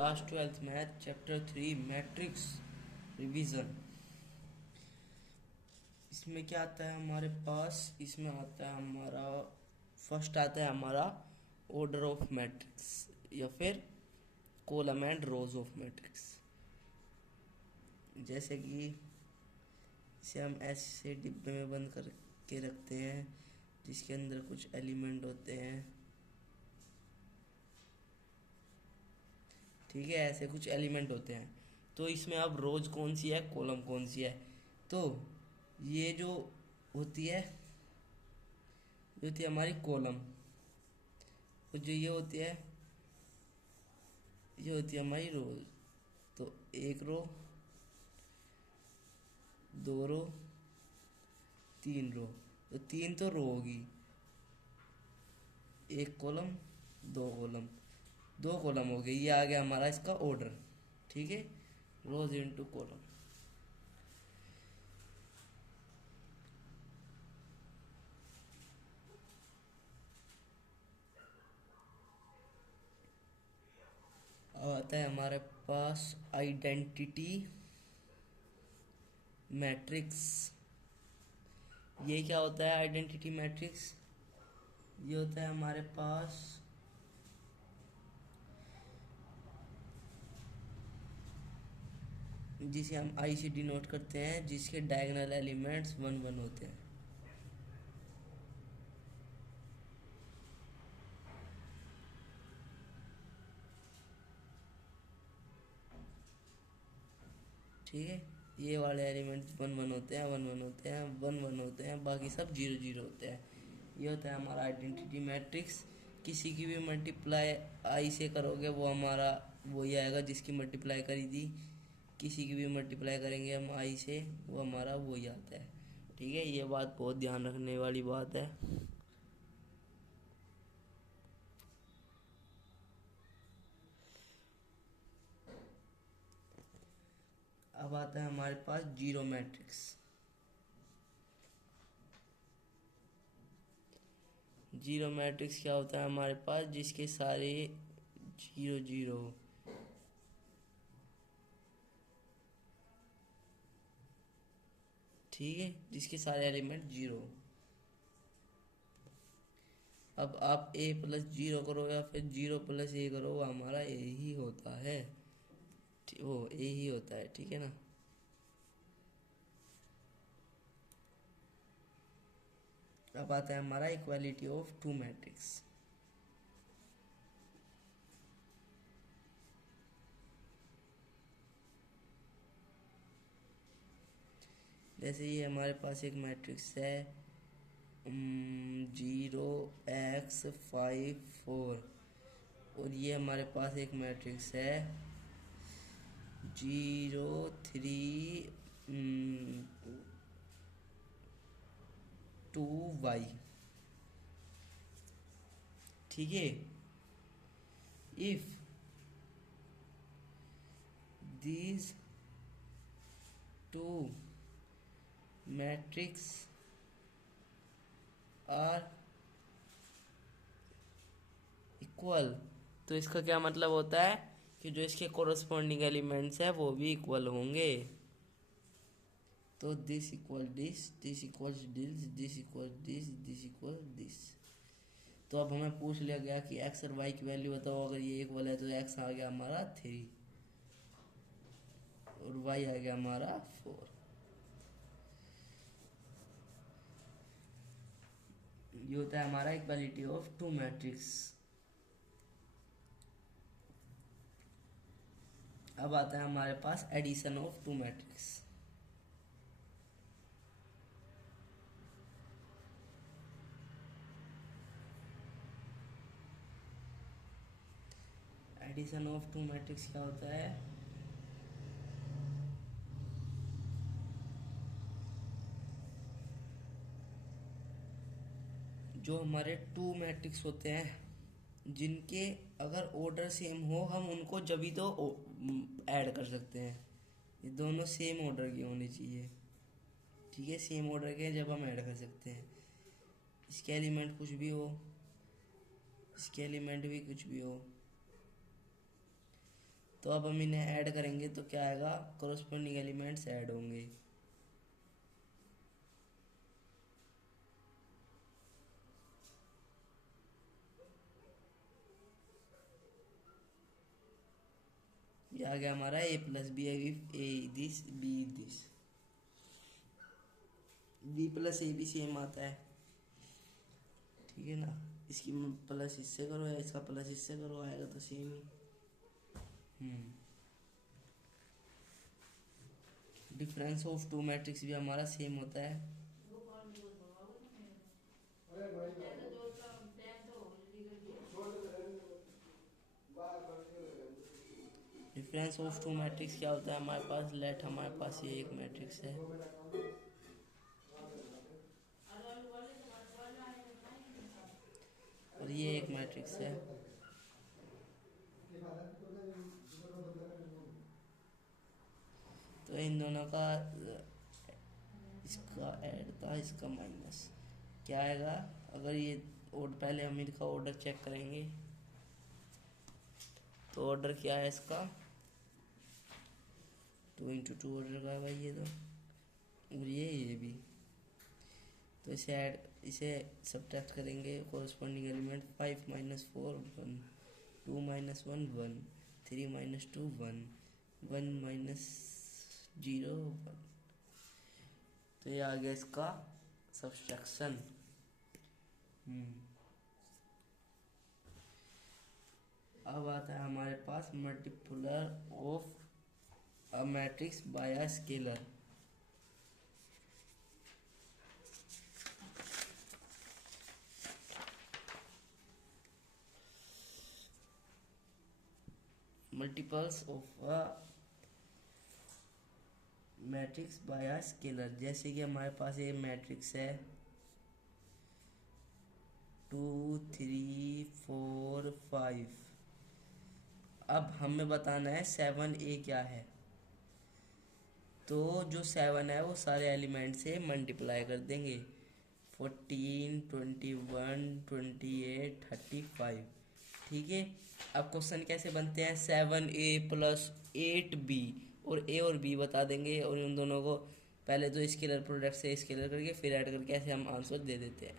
Class 12th math chapter 3 matrix revision. इसमें क्या आता है हमारे पास? इसमें आता है हमारा फर्स्ट आता है हमारा ऑर्डर ऑफ मैट्रिक्स या फिर column and rose of matrix. जैसे कि इसे हम ऐसे डिब्बे में बंद करके रखते हैं जिसके अंदर कुछ एलिमेंट होते हैं, ठीक है। ऐसे कुछ एलिमेंट होते हैं तो इसमें अब रोज कौन सी है, कॉलम कौन सी है। तो ये जो होती है हमारी कॉलम, तो जो ये होती है हमारी रोज। तो एक रो, दो रो, तीन रो। तो तीन तो रो होगी, एक कॉलम, दो कॉलम हो गई। ये आ गया हमारा इसका ऑर्डर, ठीक है। रोज इनटू कॉलम। अब आता है हमारे पास आइडेंटिटी मैट्रिक्स। ये क्या होता है आइडेंटिटी मैट्रिक्स? ये होता है हमारे पास जिसे हम आई से डिनोट करते हैं, जिसके डायगोनल एलिमेंट्स 1 1 होते हैं। ठीक है, ये वाले एलिमेंट्स 1 1 होते हैं, 1 1 होते हैं, 1 1 होते हैं, बाकी सब 0 0 होते हैं। ये होता है हमारा आइडेंटिटी मैट्रिक्स। किसी की भी मल्टीप्लाई आई से करोगे वो हमारा वही आएगा जिसकी मल्टीप्लाई करी थी। किसी की भी मल्टीप्लाई करेंगे हम आई से, वो हमारा वही आता है, ठीक है। ये बात बहुत ध्यान रखने वाली बात है। अब आता है हमारे पास जीरो मैट्रिक्स। जीरो मैट्रिक्स क्या होता है हमारे पास? जिसके सारे 0 0, ठीक है, जिसके सारे एलिमेंट 0। अब आप a प्लस 0 करो या फिर 0 प्लस a करो, वो हमारा a ही होता है, वो a ही होता है, ठीक है ना। अब आता है हमारा इक्वालिटी ऑफ टू मैट्रिक्स। जैसे ये हमारे पास एक मैट्रिक्स है 0 x 5 4, और ये हमारे पास एक मैट्रिक्स है 0 3 2 y, ठीक है। If these two matrix are equal, तो इसका क्या मतलब होता है कि जो इसके कोरस्पॉन्डिंग एलिमेंट्स है वो भी इक्वल होंगे। तो this equal this, this equal this, this equal this, this equal this. तो अब हमें पूछ लिया गया कि एक्स और वाई की वैल्यू बताओ। अगर ये इक्वल है तो एक्स आ गया हमारा 3 और वाई आ गया हमारा 4। ये होता है हमारा इक्वालिटी ऑफ टू मैट्रिक्स। अब आता है हमारे पास addition of two matrix. Addition of two matrix क्या होता है? जो हमारे टू मैट्रिक्स होते हैं जिनके अगर ऑर्डर सेम हो, हम उनको जब भी तो ऐड कर सकते हैं। ये दोनों सेम ऑर्डर के होने चाहिए, ठीक है। सेम ऑर्डर के जब हम ऐड कर सकते हैं। इसके एलिमेंट कुछ भी हो, इसके एलिमेंट भी कुछ भी हो, तो अब हम इन्हें ऐड करेंगे तो क्या आएगा, कोरस्पॉन्डिंग एलिमेंट्स ऐड होंगे। ये आ गया हमारा a plus B, a this b this, b plus A भी सेम आता है, ठीक है ना। इसकी प्लस इससे करो या इसका प्लस इससे करो, आएगा तो सेम ही। डिफरेंस ऑफ टू मैट्रिक्स भी हमारा सेम होता है। डिफरेंस ऑफ टू मैट्रिक्स क्या होता है हमारे पास, लेट हमारे पास ये एक मैट्रिक्स है और ये एक मैट्रिक्स है, तो इन दोनों का इसका ऐड था, इसका माइनस, क्या आएगा। अगर ये पहले हम इनका ऑर्डर चेक करेंगे, तो ऑर्डर क्या है इसका, 2 × 2 ऑर्डर का है भाई ये तो, और ये भी। तो इसे सब्ट्रैक्ट करेंगे, कोरस्पॉन्डिंग एलिमेंट 5 - 4 1, 2 - 1 1, 3 - 2 1, 1 - 0 1। तो ये आ गया इसका सब्ट्रैक्शन। अब आता है हमारे पास multiplier of a matrix by a scalar. Multiples of a matrix by a scalar, जैसे कि हमारे पास ये मैट्रिक्स है 2 3 4 5। अब हमें बताना है 7a क्या है। तो जो 7 है वो सारे एलिमेंट से मल्टीप्लाई कर देंगे, 14 21 28 35, ठीक है। अब क्वेश्चन कैसे बनते हैं, 7a + 8b, और b बता देंगे, और उन दोनों को पहले तो स्केलर प्रोडक्ट से स्केलर करके फिर ऐड करके ऐसे हम आंसर दे देते हैं।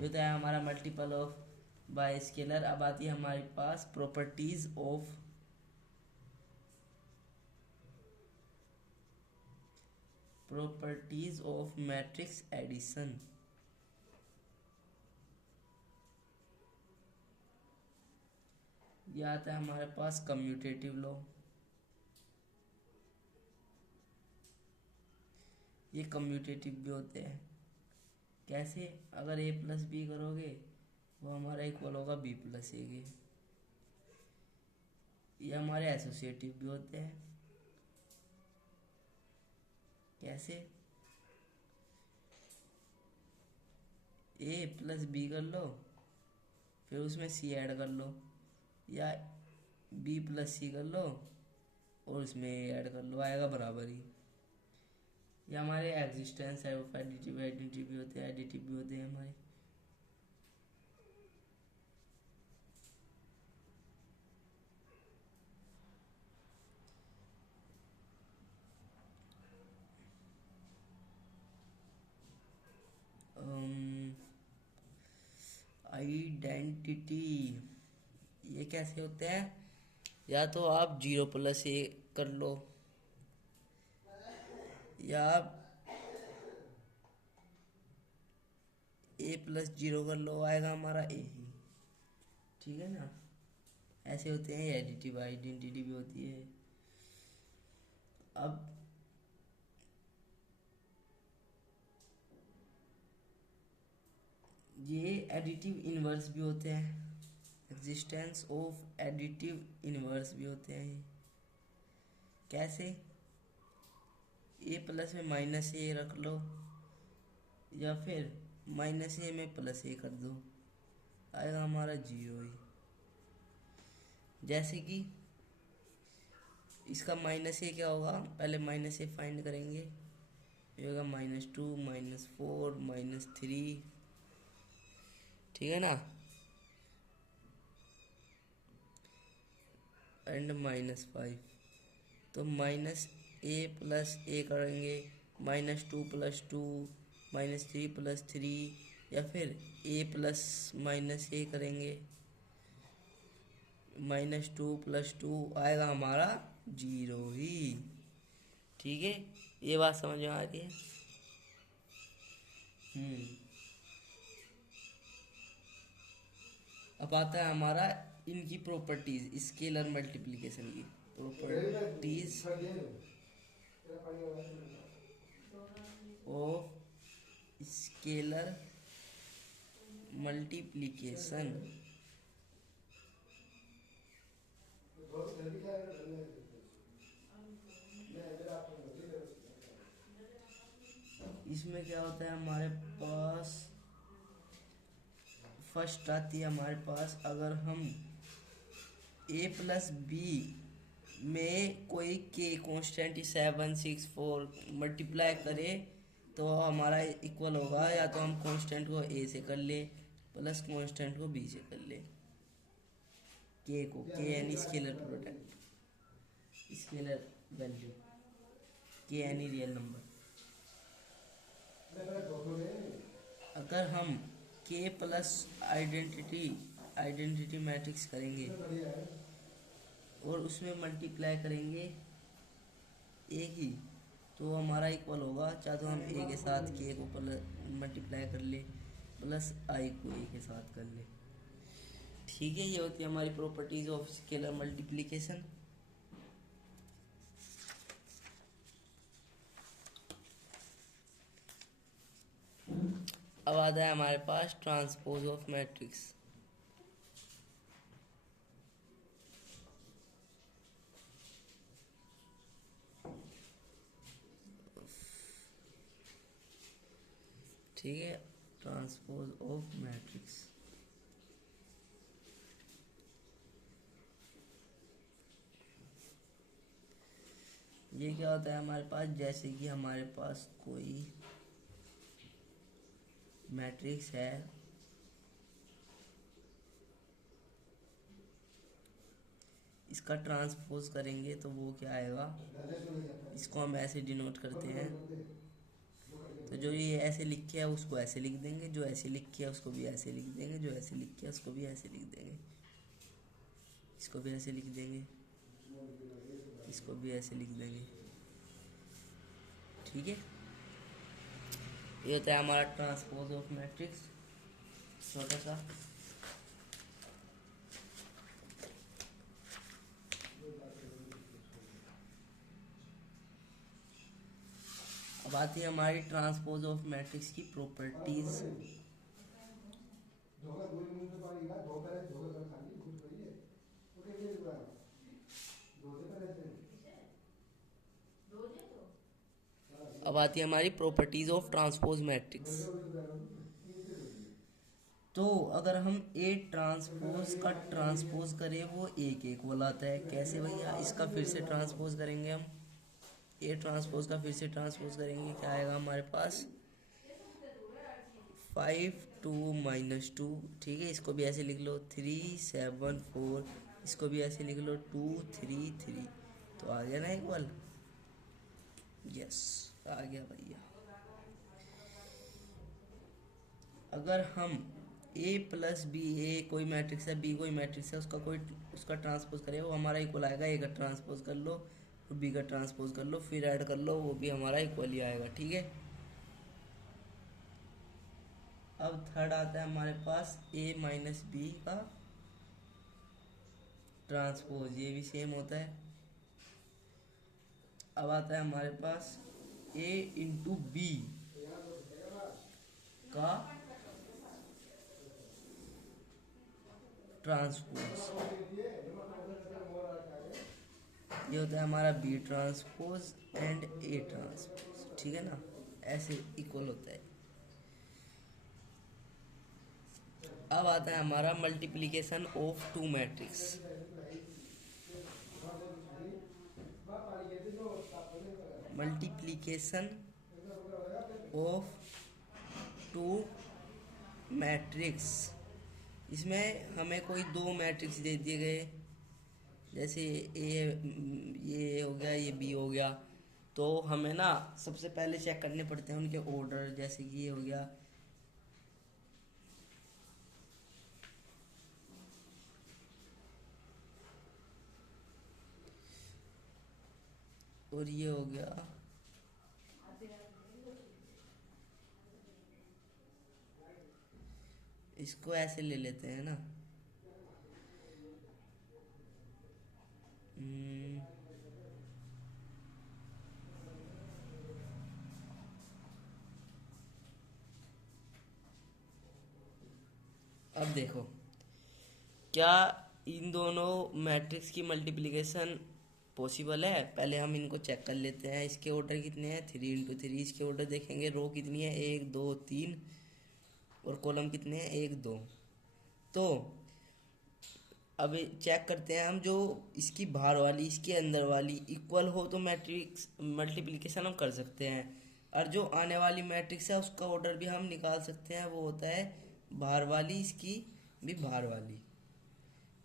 ये तो है हमारा मल्टीपल ऑफ बाय स्केलर। अब आती है हमारे पास प्रॉपर्टीज ऑफ मैट्रिक्स एडिशन। ये आता है हमारे पास कम्यूटेटिव लॉ। ये कम्यूटेटिव भी होते हैं, कैसे, अगर a + b करोगे वो हमारा इक्वल होगा b + a के। ये हमारे एसोसिएटिव भी होते हैं, कैसे, a + b कर लो फिर उसमें c ऐड कर लो, या b + c कर लो और उसमें a ऐड कर लो, आएगा बराबर ही। ये हमारे एग्जिस्टेंस है, वो एडिटिव भी होते हैं, एडिटिव भी होते हैं हमारे। आइडेंटिटी ये कैसे होते हैं, या तो आप 0 + a कर लो, या आप a + 0 कर लो, आएगा हमारा a ही, ठीक है ना। ऐसे होते हैं, एडिटिव आइडेंटिटी भी होती है। अब ये एडिटिव इनवर्स भी होते हैं, एग्जिस्टेंस ऑफ एडिटिव इनवर्स भी होते हैं ये, कैसे, a+ में -a रख लो, या फिर -a में +a कर दो, आएगा हमारा 0 ही। जैसे कि इसका -a क्या होगा, पहले -a फाइंड करेंगे, ये होगा -2 -4 -3, ठीक है ना। एंड -5। तो -a+a करेंगे, -2+2, -3+3, या फिर a प्लस -a करेंगे। -2+2 आएगा हमारा 0 ही। ठीक है, ये बात समझ में आ रही है। अब आता है हमारा इनकी प्रॉपर्टीज, स्केलर मल्टीप्लिकेशन की प्रॉपर्टीज ऑफ स्केलर मल्टीप्लिकेशन। इसमें क्या होता है हमारे पास, फर्स्ट आती है हमारे पास, अगर हम a+b में कोई के कॉन्स्टेंट 7, 6, 4 मल्टीप्लाई करें तो हमारा इक्वल होगा, या तो हम कॉन्स्टेंट को a से कर ले प्लस कॉन्स्टेंट को b से कर ले। के को, के यानी स्केलर प्रोडक्ट, स्केलर वैल्यू, के यानी रियल नंबर। अगर हम के प्लस आइडेंटिटी मैट्रिक्स करेंगे और उसमें मल्टीप्लाई करेंगे ए ही, तो हमारा इक्वल होगा, चाहे तो हम ए के साथ के को मल्टीप्लाई कर ले प्लस आई को ए के साथ कर ले। ठीक है, ये होती है हमारी प्रॉपर्टीज ऑफ स्केलर मल्टीप्लिकेशन। अब आता है हमारे पास ट्रांसपोज ऑफ मैट्रिक्स। ठीक है, ट्रांसपोज ऑफ मैट्रिक्स। ये क्या होता है हमारे पास, जैसे कि हमारे पास कोई मैट्रिक्स है, इसका ट्रांसपोज करेंगे तो वो क्या आएगा, इसको हम ऐसे डिनोट करते हैं। तो जो ये ऐसे लिखे है उसको ऐसे लिख देंगे, जो ऐसे लिखे है उसको भी ऐसे लिख देंगे, जो ऐसे लिखे है उसको भी ऐसे लिख देंगे, इसको भी ऐसे लिख देंगे, इसको भी ऐसे लिख देंगे। ठीक है, ये होता है हमारा ट्रांसपोज ऑफ मैट्रिक्स, छोटा सा। अब आती है हमारी ट्रांसपोज ऑफ मैट्रिक्स की प्रॉपर्टीज। अब आती है हमारी प्रॉपर्टीज ऑफ ट्रांसपोज मैट्रिक्स। तो अगर हम ए ट्रांसपोज का ट्रांसपोज करें वो ए के इक्वल आता है। कैसे भैया, इसका फिर से ट्रांसपोज करेंगे हम, ए ट्रांसपोज का फिर से ट्रांसपोज करेंगे, क्या आएगा हमारे पास 5, 2, -2। ठीक है, इसको भी ऐसे लिख लो 3, 7, 4, इसको भी ऐसे लिख लो 2, 3, 3। तो आ गया ना इक्वल, यस आ गया भैया। अगर हम a+b, ए कोई मैट्रिक्स है, बी कोई मैट्रिक्स है, उसका ट्रांसपोज करें वो हमारा इक्वल आएगा। ए का ट्रांसपोज कर लो और बी का ट्रांसपोज कर लो, फिर ऐड कर लो, वो भी हमारा इक्वल ही आएगा। ठीक है, अब थर्ड आता है हमारे पास a-b का ट्रांसपोज, ये भी सेम होता है। अब आता है हमारे पास a×b का ट्रांसपोज, ये होता है हमारा B transpose and A transpose. ठीक है ना, ऐसे इक्वल होता है। अब आता है हमारा multiplication of two matrix. Multiplication of two matrix, इसमें हमें कोई दो मैट्रिक्स दे दिए गए, जैसे ये हो गया, ये बी हो गया, तो हमें ना सबसे पहले चेक करने पड़ते हैं उनके ऑर्डर। जैसे कि ये हो गया, और ये हो गया, इसको ऐसे ले लेते हैं ना। हम्म, अब देखो, क्या इन दोनों मैट्रिक्स की मल्टीप्लिकेशन पॉसिबल है? पहले हम इनको चेक कर लेते हैं। इसके ऑर्डर कितने हैं? 3 × 3। इसके ऑर्डर देखेंगे, रो कितनी है? 1 2 3, और कॉलम कितने हैं? 1 2। तो अब चेक करते हैं हम, जो इसकी बाहर वाली इसके अंदर वाली इक्वल हो तो मैट्रिक्स मल्टीप्लिकेशन हम कर सकते हैं, और जो आने वाली मैट्रिक्स है उसका ऑर्डर भी हम निकाल सकते हैं। वो होता है बाहर वाली इसकी भी बाहर वाली,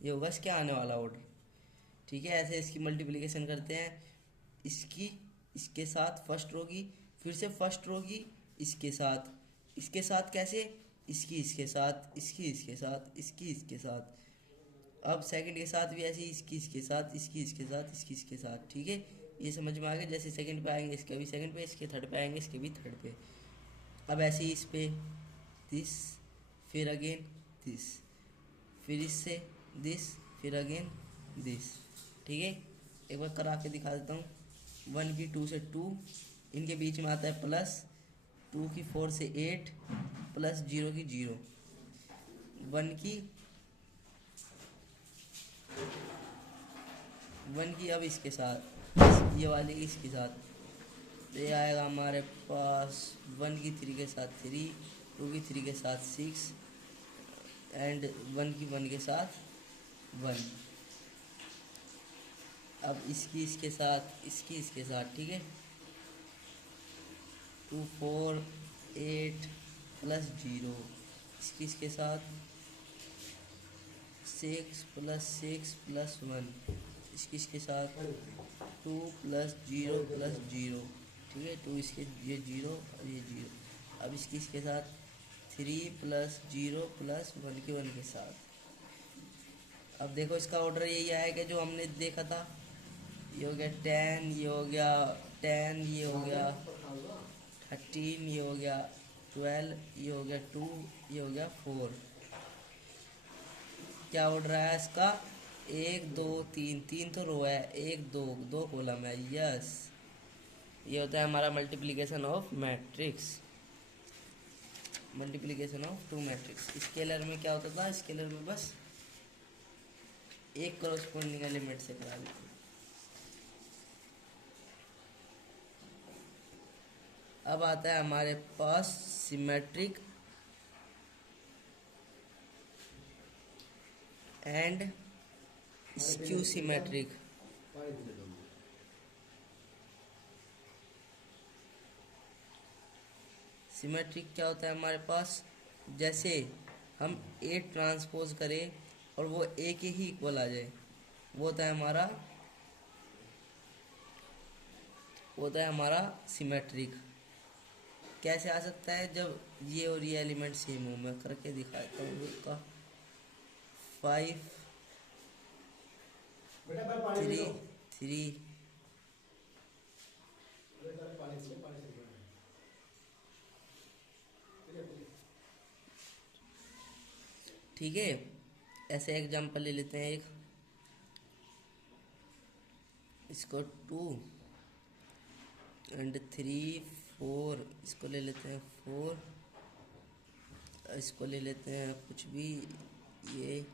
ये होगा इसके आने वाला ऑर्डर। ठीक है, ऐसे इसकी मल्टीप्लिकेशन करते हैं। इसकी इसके साथ फर्स्ट रो की, फिर से फर्स्ट रो की इसके साथ कैसे? इसकी इसके साथ, इसकी इसके साथ, इसकी इसके साथ। अब सेकंड के साथ भी ऐसे ही, इसकी इसके साथ, इसकी इसके साथ, इसकी इसके साथ। ठीक है, ये समझ में आ गया। जैसे सेकंड पे आएंगे इसके भी सेकंड पे, इसके थर्ड पे आएंगे इसके भी थर्ड पे। अब ऐसे ही इस पे दिस, फिर अगेन दिस, फिर इससे दिस, फिर अगेन दिस। ठीक है, एक बार करा के दिखा देता हूँ। 1 की 2 से 2, इनके बीच में आता है प्लस, 2 की 4 से 8, प्लस 0 की 0, 1 की अब इसके साथ, ये वाली इसके साथ, ये आएगा हमारे पास 1 की 3 के साथ 3, 2 की 3 के साथ 6, एंड 1 की 1 के साथ 1। अब इसकी इसके साथ, इसकी इसके साथ। ठीक है, 2 4 8 प्लस 0, इसकी इसके साथ 6 प्लस 6 प्लस 1, इसकी इसके साथ 2 प्लस 0 प्लस 0। ठीक है, 2 इसके, ये 0 और ये 0। अब इसकी इसके साथ 3 प्लस 0 प्लस 1 के 1 के साथ। अब देखो इसका ऑर्डर यही आएगा जो हमने देखा था। ये हो गया 10, ये हो गया 10, ये हो गया 13, ये हो गया 12, ये हो गया 2, ये हो गया 4। क्या ऑर्डर है इसका? 1 2 3, 3 तो रो है, 1 2 2 कॉलम है। यस, ये होता है हमारा multiplication of matrix, multiplication of 2 matrix. Scalar में क्या होता था? स्केलर में बस एक कॉरस्पॉन्डिंग एलिमेंट से करा लेते। अब आता है हमारे पास symmetric and skew symmetric. Symmetric क्या होता है हमारे पास? जैसे हम ए ट्रांसपोज करें और वो ए के ही इक्वल आ जाए, वो होता है हमारा सिमेट्रिक। कैसे आ सकता है? जब ये और ये एलिमेंट सेम हो। मैं करके दिखाता हूँ इसका। 5 3 3, ठीक है। ऐसे एग्जांपल ले लेते हैं एक, इसको 2 एंड 3 4, इसको ले लेते हैं 4, इसको ले लेते हैं कुछ भी, ये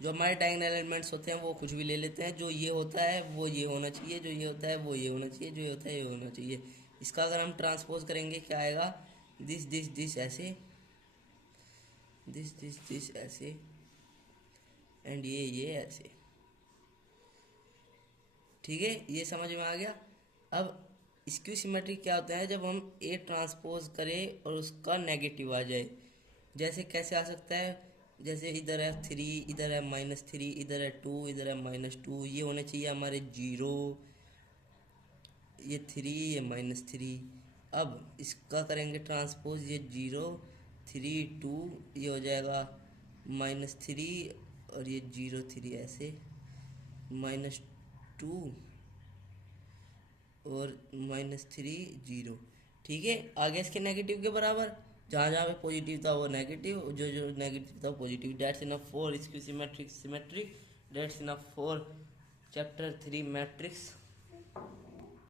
जो हमारे डायगोनल एलिमेंट्स होते हैं वो कुछ भी ले लेते हैं। जो ये होता है वो ये होना चाहिए, जो ये होता है वो ये होना चाहिए, जो ये होता है ये होना चाहिए। इसका अगर हम ट्रांसपोज करेंगे क्या आएगा? दिस दिस दिस ऐसे, दिस दिस दिस ऐसे, एंड ये ऐसे। ठीक है, ये समझ में आ गया। अब स्क्यू सिमेट्रिक क्या होता है? जब हम ए ट्रांसपोज करें और उसका नेगेटिव आ जाए। जैसे कैसे आ सकता है? जैसे इधर है 3, इधर है -3, इधर है 2, इधर है -2, ये होने चाहिए हमारे 0, ये 3, ये -3। अब इसका करेंगे ट्रांसपोज, ये 0, 3, 2, ये हो जाएगा -3 और ये 0, 3, ऐसे -2 और -3, 0। ठीक है, आगे इसके नेगेटिव के बराबर, जहाँ जहाँ पे पॉजिटिव था वो नेगेटिव, जो जो नेगेटिव था positive. Dates enough for इसक्यू symmetric symmetric, dates enough for chapter 3 matrix.